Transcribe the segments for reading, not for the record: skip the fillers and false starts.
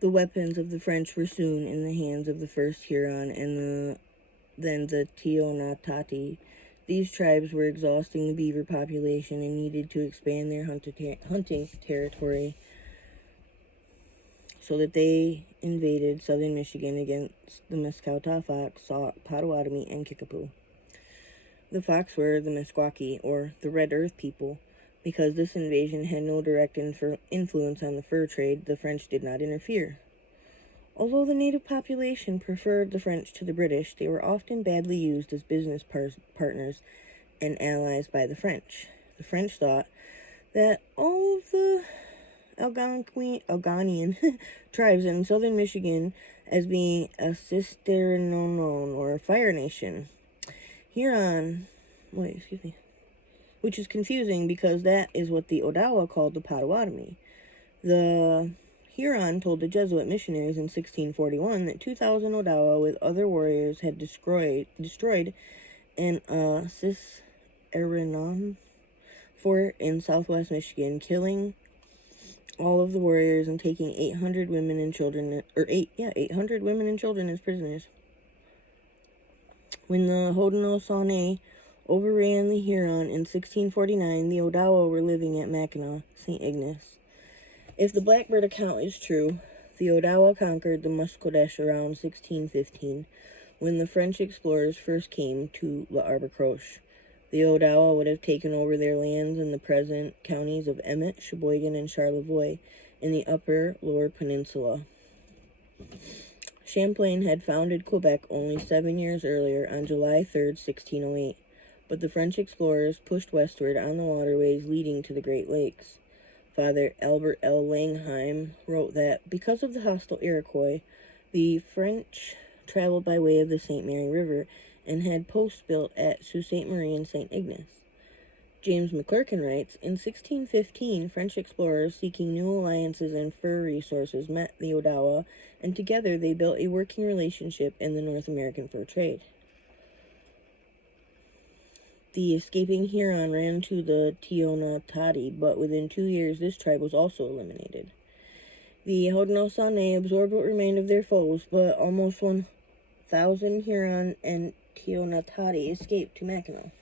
The weapons of the French were soon in the hands of the first Huron and then the Teonatati. These tribes were exhausting the beaver population and needed to expand their hunting territory, so that they invaded southern Michigan against the Mescouta Fox, Potawatomi, and Kickapoo. The Fox were the Meskwaki, or the Red Earth people. Because this invasion had no direct influence on the fur trade, the French did not interfere. Although the native population preferred the French to the British, they were often badly used as business partners and allies by the French. The French thought that all of the Algonquian tribes in southern Michigan as being a Cisternonon, or a fire nation. Which is confusing because that is what the Odawa called the Potawatomi. The Huron told the Jesuit missionaries in 1641 that 2,000 Odawa with other warriors had destroyed an Cicerone fort in southwest Michigan, killing all of the warriors and taking 800 women and children, 800 women and children as prisoners. When the Haudenosaunee overran the Huron in 1649, the Odawa were living at Mackinac, St. Ignace. If the Blackbird account is true, the Odawa conquered the Muskodesh around 1615, when the French explorers first came to L'Arbor-Croche. The Odawa would have taken over their lands in the present counties of Emmet, Sheboygan, and Charlevoix in the upper Lower Peninsula. Champlain had founded Quebec only 7 years earlier, on July 3, 1608, but the French explorers pushed westward on the waterways leading to the Great Lakes. Father Albert L. Langheim wrote that, because of the hostile Iroquois, the French traveled by way of the St. Mary River and had posts built at Sault Ste. Marie and St. Ignace. James McClurkin writes, in 1615, French explorers seeking new alliances and fur resources met the Odawa, and together they built a working relationship in the North American fur trade. The escaping Huron ran to the Teonatati, but within 2 years this tribe was also eliminated. The Haudenosaunee absorbed what remained of their foes, but almost 1,000 Huron and Teonatati escaped to Mackinac.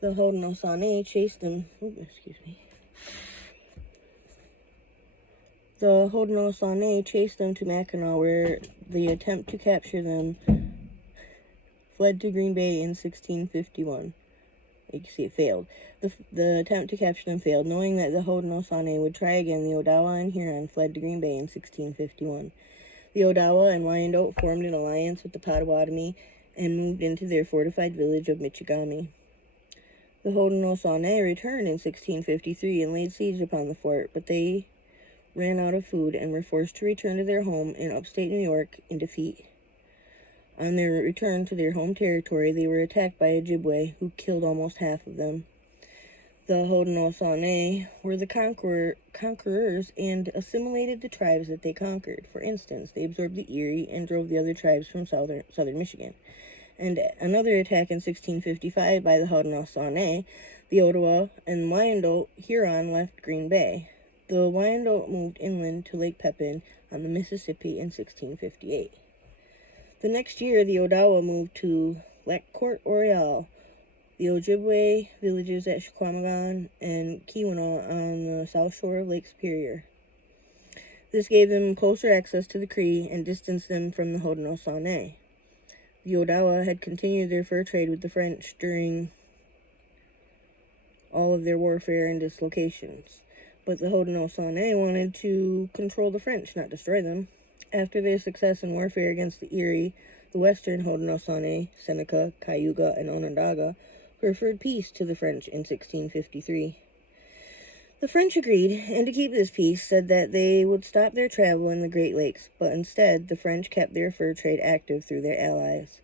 The Haudenosaunee chased them. The Haudenosaunee chased them to Mackinac, where the attempt to capture them fled to Green Bay in 1651. You can see it failed. The attempt to capture them failed. Knowing that the Haudenosaunee would try again, the Odawa and Huron fled to Green Bay in 1651. The Odawa and Wyandotte formed an alliance with the Potawatomi and moved into their fortified village of Michigami. The Haudenosaunee returned in 1653 and laid siege upon the fort, but they ran out of food and were forced to return to their home in upstate New York in defeat. On their return to their home territory, they were attacked by Ojibwe, who killed almost half of them. The Haudenosaunee were the conquerors and assimilated the tribes that they conquered. For instance, they absorbed the Erie and drove the other tribes from southern Michigan. And another attack in 1655 by the Haudenosaunee, the Ottawa and Wyandotte Huron left Green Bay. The Wyandotte moved inland to Lake Pepin on the Mississippi in 1658. The next year, the Odawa moved to Lac-Courte Royale, the Ojibwe villages at Chequamegon and Keweenaw on the south shore of Lake Superior. This gave them closer access to the Cree and distanced them from the Haudenosaunee. The Odawa had continued their fur trade with the French during all of their warfare and dislocations, but the Haudenosaunee wanted to control the French, not destroy them. After their success in warfare against the Erie, the western Haudenosaunee, Seneca, Cayuga, and Onondaga, preferred peace to the French in 1653. The French agreed, and to keep this peace, said that they would stop their travel in the Great Lakes, but instead the French kept their fur trade active through their allies,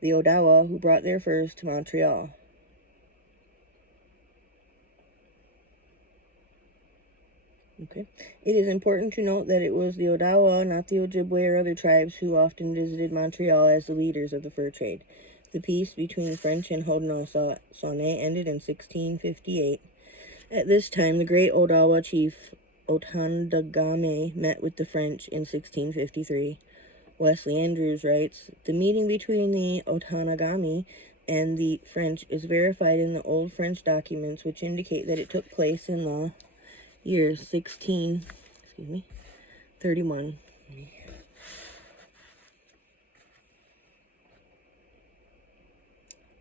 the Odawa, who brought their furs to Montreal. Okay. It is important to note that it was the Odawa, not the Ojibwe or other tribes, who often visited Montreal as the leaders of the fur trade. The peace between French and Haudenosaunee ended in 1658. At this time, the great Odawa chief, Otonagame met with the French in 1653. Wesley Andrews writes, "The meeting between the Otonagame and the French is verified in the old French documents, which indicate that it took place in the year 1631.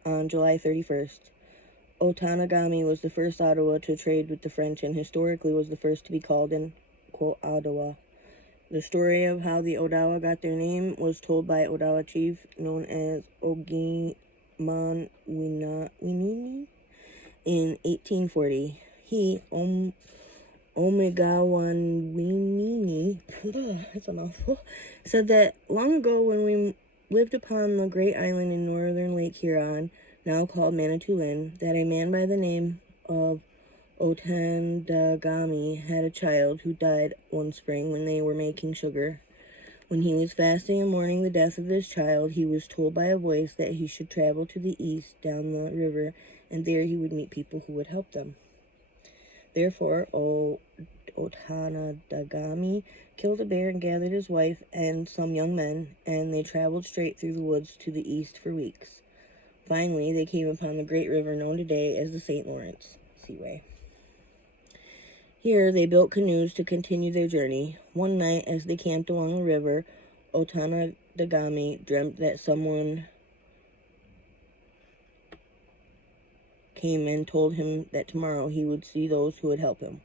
On July 31st. Otonagame was the first Ottawa to trade with the French and historically was the first to be called in, quote, Ottawa. The story of how the Odawa got their name was told by Odawa chief known as Ogiman Winini in 1840. He, Omegawan Winini, that's a mouthful, said that long ago when we lived upon the great island in northern Lake Huron, now called Manitoulin, that a man by the name of Otonagame had a child who died one spring when they were making sugar. When he was fasting and mourning the death of his child, he was told by a voice that he should travel to the east down the river, and there he would meet people who would help them. Therefore, Otonagame killed a bear and gathered his wife and some young men, and they traveled straight through the woods to the east for weeks. Finally, they came upon the great river known today as the St. Lawrence Seaway. Here, they built canoes to continue their journey. One night, as they camped along the river, Otonagame dreamt that someone came and told him that tomorrow he would see those who would help him.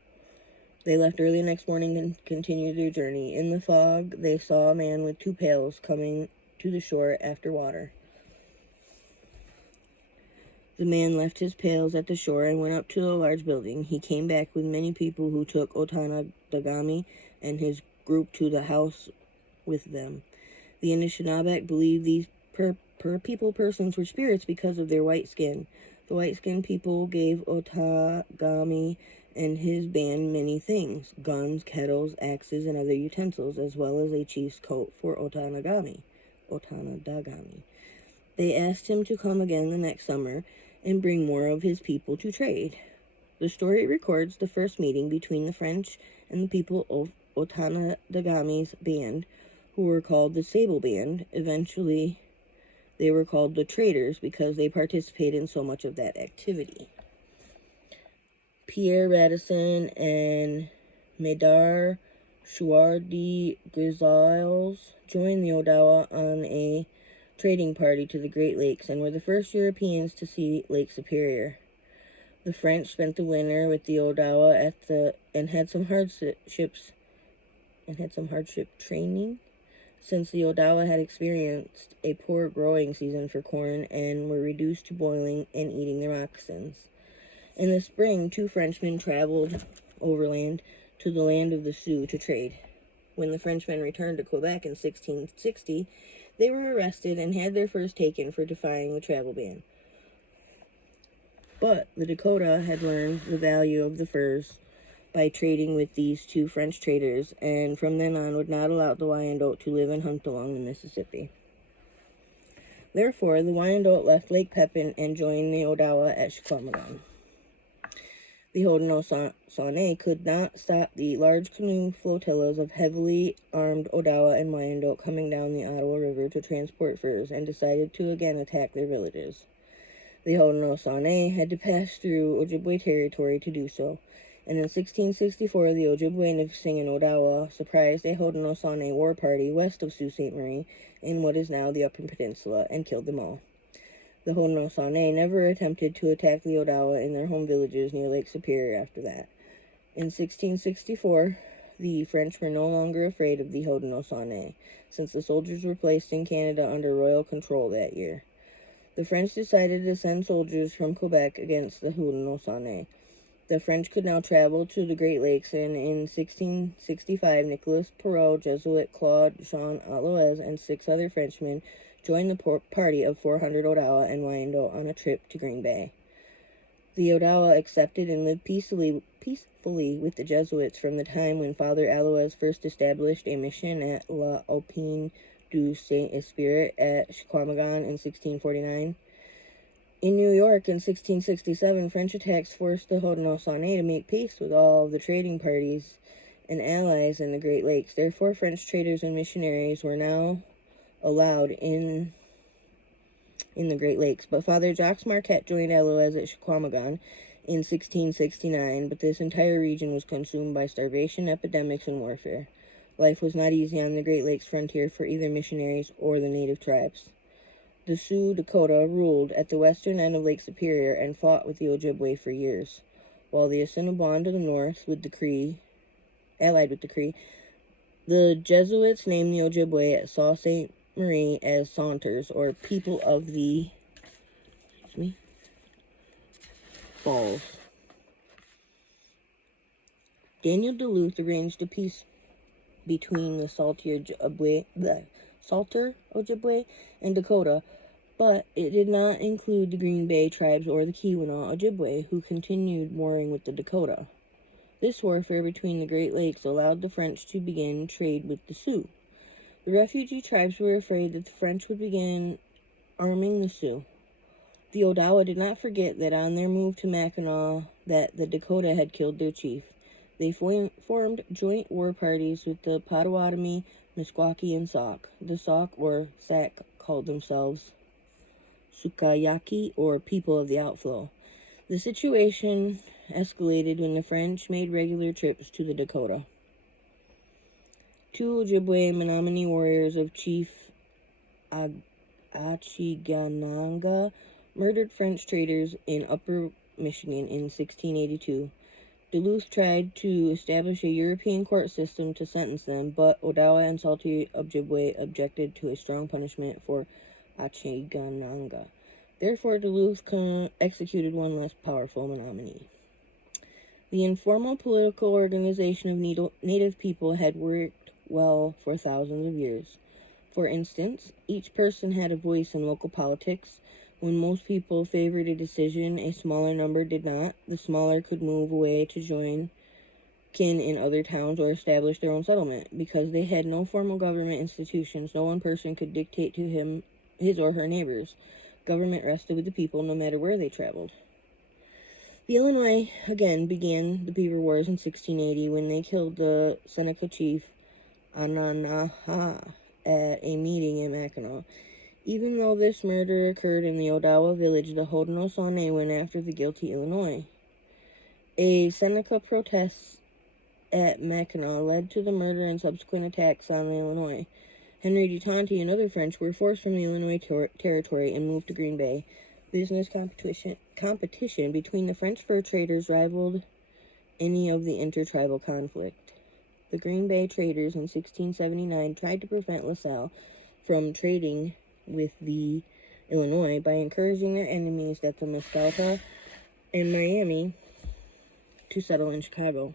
They left early next morning and continued their journey. In the fog, they saw a man with 2 pails coming to the shore after water. The man left his pails at the shore and went up to the large building. He came back with many people who took Otonagame and his group to the house with them. The Anishinaabe believed these persons were spirits because of their white skin. The white-skinned people gave Otonagame and his band many things, guns, kettles, axes, and other utensils, as well as a chief's coat for Otonagame. They asked him to come again the next summer and bring more of his people to trade. The story records the first meeting between the French and the people of Otonagame's band, who were called the Sable Band. Eventually, they were called the Traders because they participated in so much of that activity. Pierre Radisson and Medard Chouard Grisales joined the Odawa on a trading party to the Great Lakes and were the first Europeans to see Lake Superior. The French spent the winter with the Odawa and had some hardship training, since the Odawa had experienced a poor growing season for corn and were reduced to boiling and eating their moccasins. In the spring, 2 Frenchmen traveled overland to the land of the Sioux to trade. When the Frenchmen returned to Quebec in 1660, they were arrested and had their furs taken for defying the travel ban. But the Dakota had learned the value of the furs by trading with these 2 French traders, and from then on would not allow the Wyandot to live and hunt along the Mississippi. Therefore, the Wyandot left Lake Pepin and joined the Odawa at Chequamegon. The Haudenosaunee could not stop the large canoe flotillas of heavily armed Odawa and Wyandot coming down the Ottawa River to transport furs, and decided to again attack their villages. The Haudenosaunee had to pass through Ojibwe territory to do so, and in 1664 the Ojibwe, Nipissing, and Odawa surprised a Haudenosaunee war party west of Sault Ste. Marie in what is now the Upper Peninsula and killed them all. The Haudenosaunee never attempted to attack the Odawa in their home villages near Lake Superior after that. In 1664, the French were no longer afraid of the Haudenosaunee, since the soldiers were placed in Canada under royal control that year. The French decided to send soldiers from Quebec against the Haudenosaunee. The French could now travel to the Great Lakes, and in 1665, Nicolas Perrault, Jesuit Claude Jean Aloes, and 6 other Frenchmen joined the party of 400 Odawa and Wyandot on a trip to Green Bay. The Odawa accepted and lived peacefully with the Jesuits from the time when Father Aloes first established a mission at La Alpine du Saint-Esprit at Chequamegon in 1649. In New York in 1667, French attacks forced the Haudenosaunee to make peace with all of the trading parties and allies in the Great Lakes. Therefore, French traders and missionaries were now allowed in the Great Lakes. But Father Jacques Marquette joined Eloise at Chequamegon in 1669, but this entire region was consumed by starvation, epidemics, and warfare. Life was not easy on the Great Lakes frontier for either missionaries or the native tribes. The Sioux Dakota ruled at the western end of Lake Superior and fought with the Ojibwe for years, while the Assiniboine to the north allied with the Cree. The Jesuits named the Ojibwe at Sault Ste. Marie as Saunters, or people of the Falls. Daniel Duluth arranged a peace between the Salter Ojibwe and Dakota, but it did not include the Green Bay tribes or the Keweenaw Ojibwe, who continued warring with the Dakota. This warfare between the Great Lakes allowed the French to begin trade with the Sioux. The refugee tribes were afraid that the French would begin arming the Sioux. The Odawa did not forget that on their move to Mackinac that the Dakota had killed their chief. They formed joint war parties with the Potawatomi, Meskwaki, and Sauk. The Sauk, or Sac, called themselves Sukayaki, or people of the outflow. The situation escalated when the French made regular trips to the Dakota. Two Ojibwe Menominee warriors of Chief Achigananga murdered French traders in Upper Michigan in 1682. Duluth tried to establish a European court system to sentence them, but Odawa and Salty Ojibwe objected to a strong punishment for Achigananga. Therefore, Duluth executed one less powerful Menominee. The informal political organization of native people had worked well for thousands of years. For instance, each person had a voice in local politics. When most people favored a decision, a smaller number did not. The smaller could move away to join kin in other towns or establish their own settlement. Because they had no formal government institutions, no one person could dictate to his or her neighbors. Government rested with the people no matter where they traveled. The Illinois again began the Beaver Wars in 1680 when they killed the Seneca chief Ananaha at a meeting in Mackinac. Even though this murder occurred in the Odawa village, the Haudenosaunee went after the guilty Illinois. A Seneca protest at Mackinac led to the murder and subsequent attacks on the Illinois. Henry de Tonty and other French were forced from the Illinois territory and moved to Green Bay. Business competition between the French fur traders rivaled any of the intertribal conflict. The Green Bay traders in 1679 tried to prevent LaSalle from trading with the Illinois by encouraging their enemies at the Meskwaki and Miami to settle in Chicago.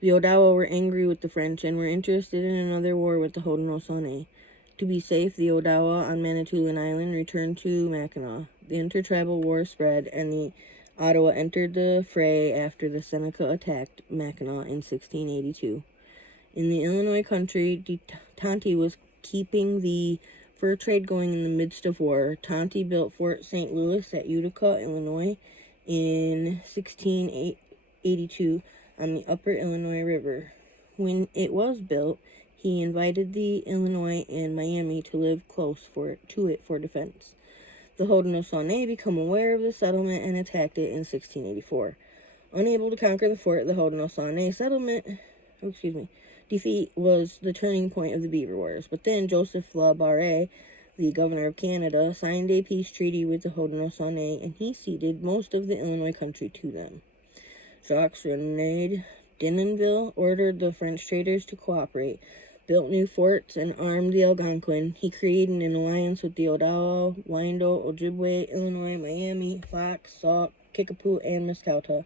The Odawa were angry with the French and were interested in another war with the Haudenosaunee. To be safe, the Odawa on Manitoulin Island returned to Mackinac. The intertribal war spread, and the Ottawa entered the fray after the Seneca attacked Mackinac in 1682. In the Illinois country, de Tonty was keeping the fur trade going in the midst of war. Tonty built Fort St. Louis at Utica, Illinois, in 1682 on the upper Illinois River. When it was built, he invited the Illinois and Miami to live close to it for defense. The Haudenosaunee became aware of the settlement and attacked it in 1684. Unable to conquer the fort, the Haudenosaunee defeat was the turning point of the Beaver Wars. But then Joseph La Barre, the governor of Canada, signed a peace treaty with the Haudenosaunee, and he ceded most of the Illinois country to them. Jacques Rene Denonville ordered the French traders to cooperate, built new forts, and armed the Algonquin. He created an alliance with the Odawa, Wyandotte, Ojibwe, Illinois, Miami, Fox, Sauk, Kickapoo, and Meskwaki.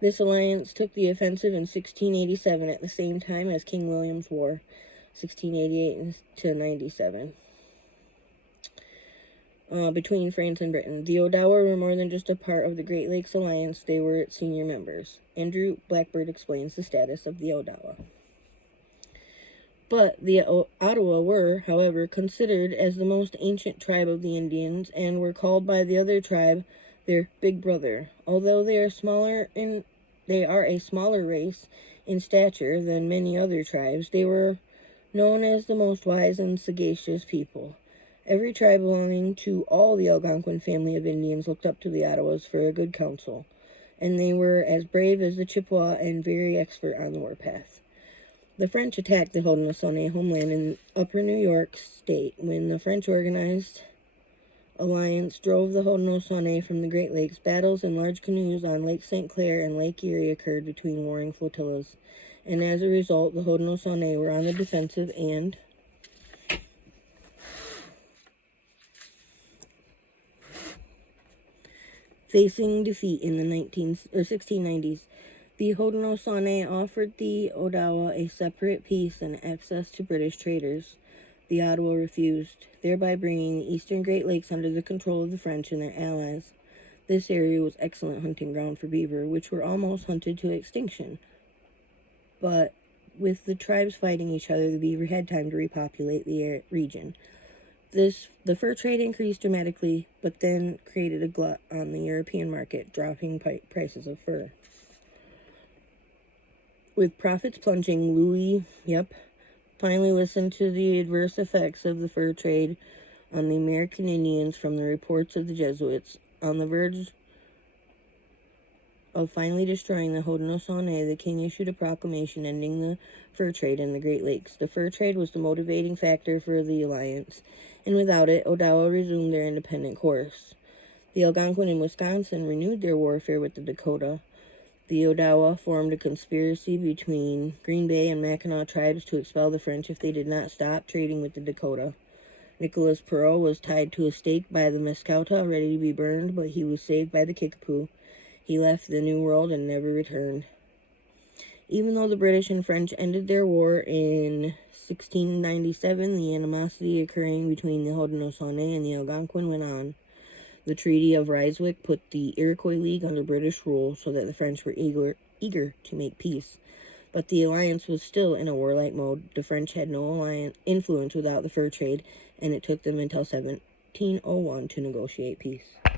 This alliance took the offensive in 1687 at the same time as King William's War, 1688 to 97. Between France and Britain. The Odawa were more than just a part of the Great Lakes Alliance, they were its senior members. Andrew Blackbird explains the status of the Odawa. But the Ottawa were, however, considered as the most ancient tribe of the Indians and were called by the other tribe their big brother. Although they are a smaller race in stature than many other tribes, they were known as the most wise and sagacious people. Every tribe belonging to all the Algonquin family of Indians looked up to the Ottawas for a good counsel, and they were as brave as the Chippewa and very expert on the warpath. The French attacked the Haudenosaunee homeland in upper New York State when the French organized alliance drove the Haudenosaunee from the Great Lakes. Battles in large canoes on Lake St. Clair and Lake Erie occurred between warring flotillas, and as a result, the Haudenosaunee were on the defensive and facing defeat in the 1690s. The Haudenosaunee offered the Odawa a separate peace and access to British traders. The Ottawa refused, thereby bringing the eastern Great Lakes under the control of the French and their allies. This area was excellent hunting ground for beaver, which were almost hunted to extinction. But with the tribes fighting each other, the beaver had time to repopulate the region. The fur trade increased dramatically, but then created a glut on the European market, dropping prices of fur. With profits plunging, Louis finally listened to the adverse effects of the fur trade on the American Indians from the reports of the Jesuits. On the verge of finally destroying the Haudenosaunee, the king issued a proclamation ending the fur trade in the Great Lakes. The fur trade was the motivating factor for the alliance, and without it, Odawa resumed their independent course. The Algonquin in Wisconsin renewed their warfare with the Dakota. The Odawa formed a conspiracy between Green Bay and Mackinaw tribes to expel the French if they did not stop trading with the Dakota. Nicholas Perot was tied to a stake by the Mescouta, ready to be burned, but he was saved by the Kickapoo. He left the New World and never returned. Even though the British and French ended their war in 1697, the animosity occurring between the Haudenosaunee and the Algonquin went on. The Treaty of Ryswick put the Iroquois League under British rule so that the French were eager to make peace. But the alliance was still in a warlike mode. The French had no influence without the fur trade, and it took them until 1701 to negotiate peace.